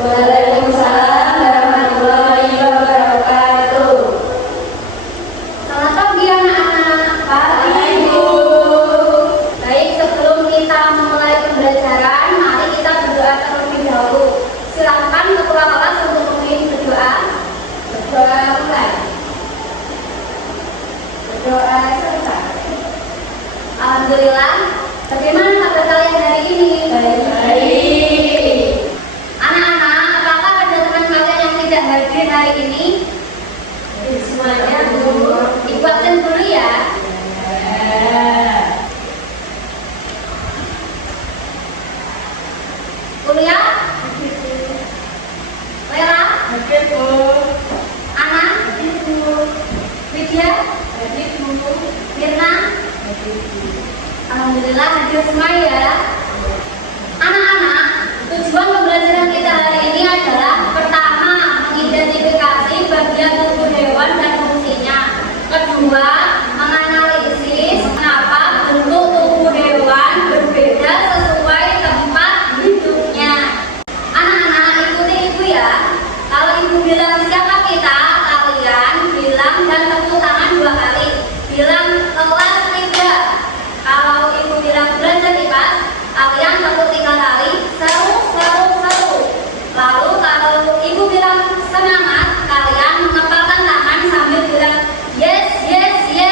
Waalaikumsalam warahmatullahi wabarakatuh. Selamat pagi anak-anak. Pagi, Ibu. Baik, sebelum kita memulai pembelajaran, mari kita berdoa terlebih dahulu. Silakan ketua kelas untuk memimpin berdoa. Berdoa mulai. Berdoa selesai. Alhamdulillah. Bagaimana kabar kalian hari ini? Baik. Anak-anak, apakah ada teman kalian yang tidak hadir hari ini? Semuanya, Bu. Ibu absen dulu ya. Kuliah? Lera? Oke, Bu. Ana? Widya? Mirna? Alhamdulillah hadir semua ya. Anak-anak, tujuan pembelajaran kita hari ini adalah pertama, mengidentifikasi bagian tubuh hewan dan fungsinya. Kedua, menganalisis kenapa bentuk tubuh hewan berbeda sesuai tempat hidupnya. Anak-anak, ikuti ibu ya. Kalau ibu bilang siapa kita, kalian bilang dan tepuk tangan 2 kali. Bilang kelas 3. Kalau ibu bilang belajar IPAS, kalian tepuk 3 kali. Seru, seru, seru. Lalu kalau ibu bilang semangat, kalian mengepalkan tangan sambil bilang yes, yes, yes.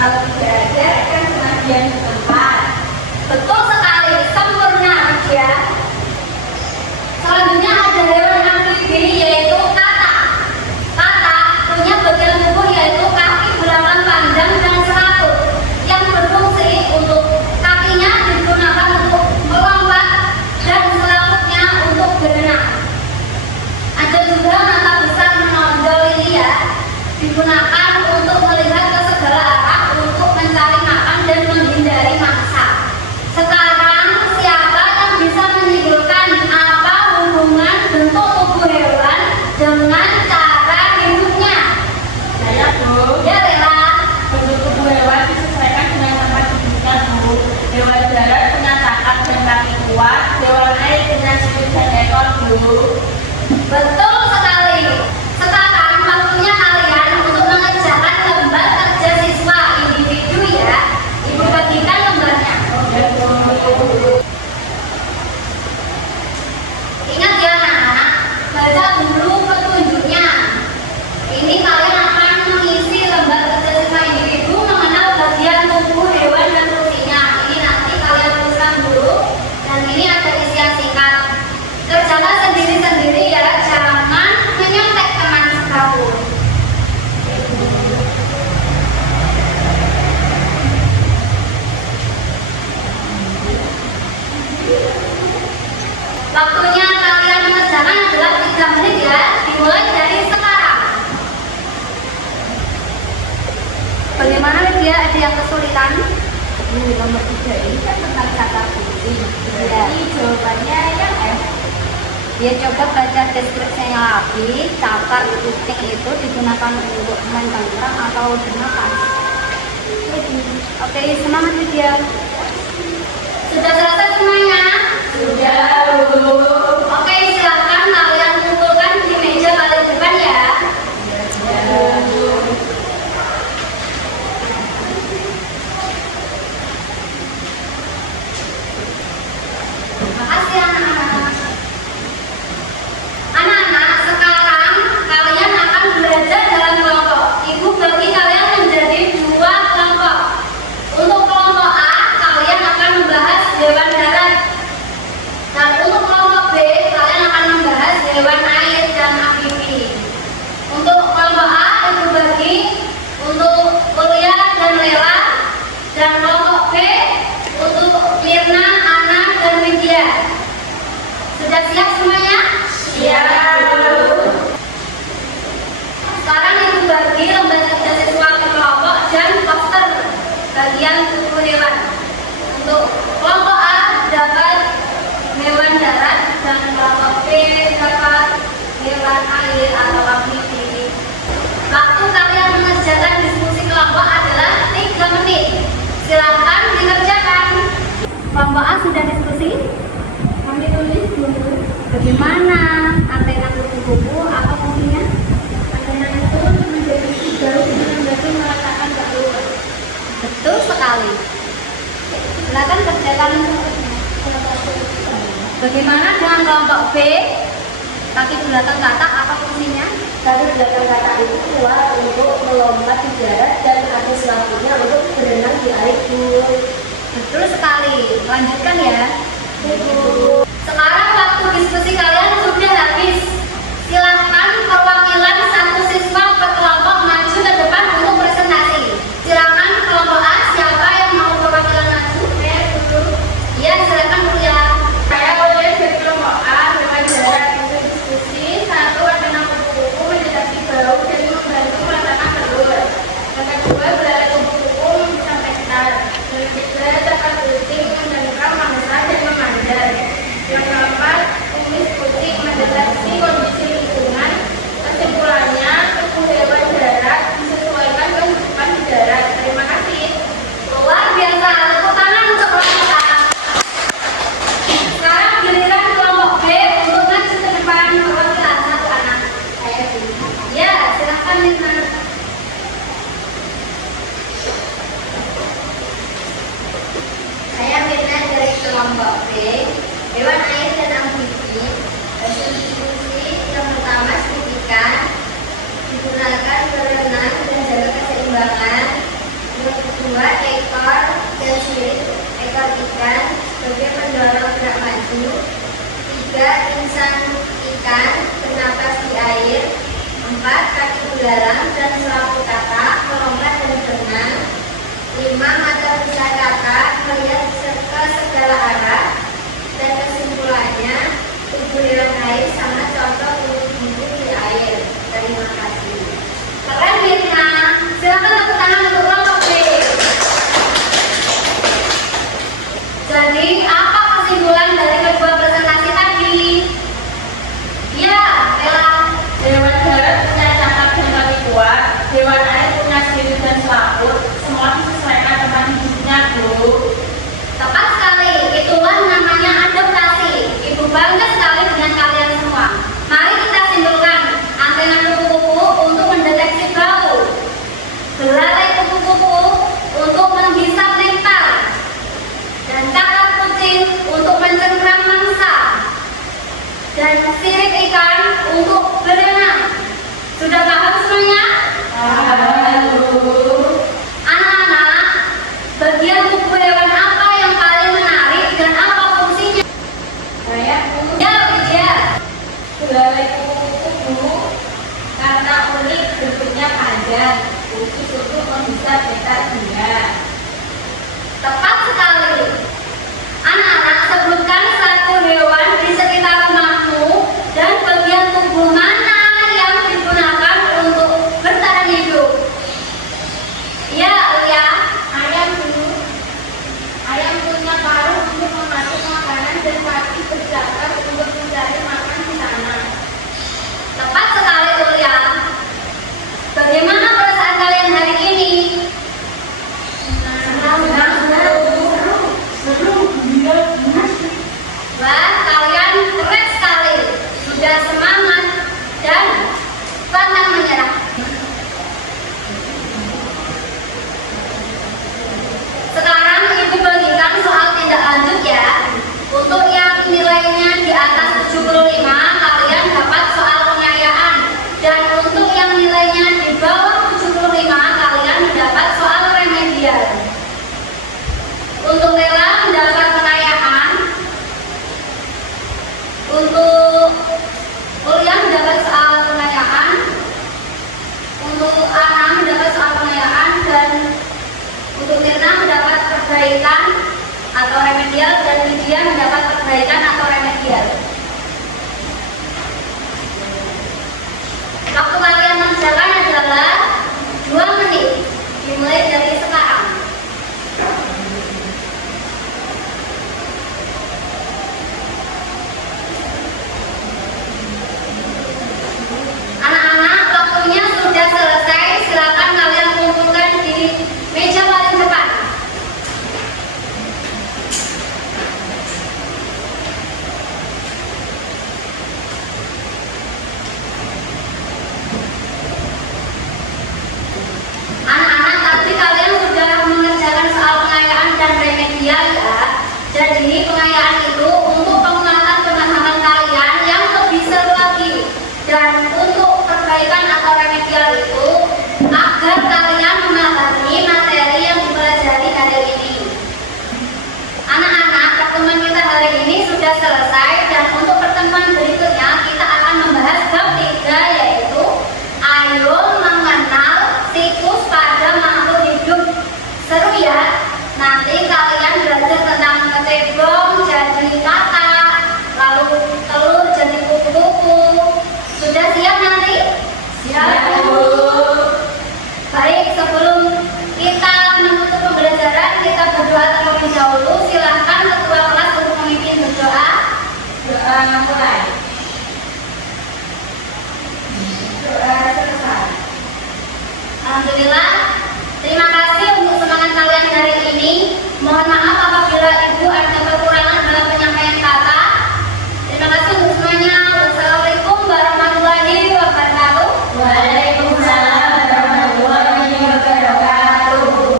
Kalau tidak ada kan kemajuan di tempat. Betul sekali, sempurna ya. Selanjutnya ada hewan amfibi yaitu katak. Katak punya bagian tubuh yaitu kaki belakang panjang dan serabut yang berfungsi untuk kakinya digunakan untuk melompat dan serabutnya untuk berenang. Ada juga mata besar menonjol ini ya, digunakan untuk melihat ke segala arah untuk mencari makan dan menghindari mangsa. Sekarang siapa yang bisa menyimpulkan apa hubungan bentuk tubuh hewan dengan cara hidupnya? Saya Bu, Ya Lela. bentuk tubuh hewan disesuaikan dengan tempat hidupnya Bu. Hewan darat punya takat dan kaki kuat, hewan air punya sirip dan ekor Bu. Betul sekali. Sekarang waktunya kalian untuk mengerjakan lembar kerja siswa individu ya. Ibu bagikan lembarnya. Ya Bu. Ingat ya anak-anak, baca dulu petunjuknya. Ini kalian akan mengisi lembar kerja siswa individu mengenal bagian tubuh hewan dan fungsinya. Ini nanti kalian tuliskan dulu dan ini ada isian singkat. Kerjakan sendiri-sendiri ya, jangan menyontek teman sekabur. Waktunya kalian mengerjakan adalah 3 menit ya, dimulai dari sekarang. Bagaimana Lydia, ada yang kesulitan? Nomor 3 ini kan tentang kata kunci. Iya. Jadi jawabannya yang F. Ya coba baca deskripsinya lagi. Cakar kucing itu digunakan untuk mencengkram atau bernafas. Oke, semangat Lydia. Sudah selesai semuanya? Sudah Bu. Oke, silakan kalian kumpulkan di meja paling depan ya. Ya Bu. Makasih anak-anak. Anak-anak, sekarang kalian akan belajar dalam kelompok. Ibu bagi kalian menjadi 2 kelompok. Untuk kelompok A, kalian akan membahas hewan darat. Dan untuk kelompok B, kalian akan membahas hewan air dan amfibi. Untuk kelompok A, ibu bagi untuk Kulia dan Lela. Dan kelompok B untuk Mirna, Ana, dan Widya. Sudah siap semuanya? Siap Bu. Sekarang ibu bagi lembar kerja siswa ke kelompok dan poster bagian tubuh hewan. Untuk kelompok A dapat hewan darat dan kelompok B dapat hewan air atau amfibi. Waktu kalian mengerjakan diskusi kelompok adalah 3 menit. Silakan dikerjakan. Kelompok A sudah diskusi? Kami tulis dulu. Bagaimana antena kupu-kupu apa fungsinya? Antena itu menjadi baru membantu meletakkan keluar. Betul sekali. Silakan kerjakan. Bagaimana dengan kelompok B? Kaki belakang katak apa fungsinya? Kaki belakang katak itu kuat untuk melompat di darat dan kaki selaputnya untuk berenang di air Bu. Betul sekali. Lanjutkan ya. Bu. Sekarang waktu diskusi kalian sudah habis. Silahkan perwakilan satu siswa per kelompok maju ke depan untuk presentasi. Silakan kelompok A, siapa yang mau perwakilan maju? Iya, silakan kuliah. Saya boleh dari kelompok A, hewan darat untuk diskusi. 1, antena kupu-kupu mendeteksi bau dan membantu meletakkan telur. Yang kedua, belalai kupu-kupu sampai hektar. Yang ketiga, cakar kucing mencengkram mangsa dan memandang. Yang keempat, kumis kucing mendeteksi kondisi lingkungan. Kesimpulannya, tubuh hewan darat disesuaikan kehidupan di darat. Terima kasih. Luar biasa. Tepuk tangan untuk kelompok A. Sekarang giliran kelompok B untuk maju ke depan perwakilan satu anak. Saya dulu. Ya, silakan Mirna. Saya Mirna dari kelompok B, hewan air dan amfibi. Hasil diskusi yang pertama signifikan digunakan berenang dan jaga keseimbangan. Yang ekor ikan sebagai pendorong gerak maju. 3. Insan ikan bernapas di air. 4. Kaki belarang dan selaput kakak melompat dan berenang. 5. Mata besar kakak melihat ke segala arah. Dan kesimpulannya, tubuh hewan air sama contoh bumbu di air. Terima kasih. Keren Mirna, silakan tepuk tangan untuk kelompok B. Jadi apa kesimpulan dari kedua presentasi tadi? Ya, Bella. Hewan darat punya cakap dan kaki kuat, hewan air punya sirip dan selaput, semua disesuaikan tempat hidupnya, Bu. Tepat sekali, itulah namanya adaptasi. Ibu bangga sekali dengan kalian semua. Mari kita simpulkan antena kupu-kupu untuk mendeteksi bau, belalai kupu-kupu untuk menghisap nektar, dan cakap kucing untuk mencengkram mangsa, dan sirip ikan untuk berenang. Sudah paham semuanya? Anak-anak, bagian tubuh hewan apa yang paling menarik dan apa fungsinya? Saya Ya, Widya. belalai kupu-kupu karena unik bentuknya panjang, khusus untuk menghisap nektar bunga. Tepat sekali. Anak-anak, sebutkan satu hewan di sekitar rumahmu dan bagian tubuh mana yang digunakan untuk bertahan hidup. Ya, Uya. Ayam dulu. Ayam punya paruh untuk mematuk makanan dan kaki bercakap untuk mencari makan di sana. Tepat sekali, Uya. Bagaimana perasaan kalian hari ini? Wah, kalian keren sekali. Sudah semangat dan pantang menyerah. Sekarang Ibu bagikan soal tindak lanjut ya. Untuk yang nilainya di atas 75, kalian dapat soal pengayaan. Dan untuk yang nilainya di bawah 75, kalian mendapat soal remedial. Untuk Lela mendapat pengayaan. Untuk Ulia mendapat soal pengayaan. Untuk Ana mendapat soal pengayaan. Dan untuk Mirna mendapat perbaikan atau remedial. Dan Lydia mendapat perbaikan atau remedial. Waktu kalian mengerjakan adalah 2 menit. Dimulai